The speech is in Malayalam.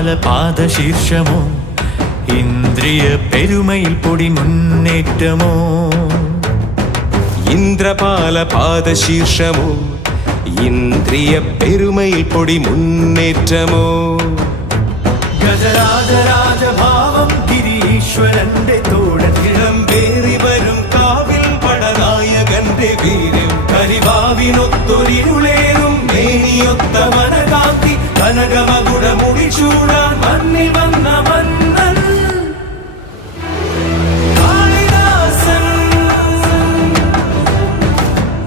ഇന്ദ്രപാല പാദശീർഷമോ ഇന്ദ്രിയ പെരുമയിൽ പൊടി മുന്നേറ്റമോ ഇന്ദ്രപാല പാദശീർഷമോ ഇന്ദ്രിയ പെരുമയിൽ പൊടി മുന്നേറ്റമോ ഗജരാജരാജഭാവം ഗിരീശ്വരന്റെ തോടത്തിടം പേറി വരും കാവിൽ പടനായകന്റെ വീര്യം കരിവാവിനൊത്തൊരിരുളേറും മേനിയൊത്ത മനകാന്തി കനകമകുട മുടിച്ചൂട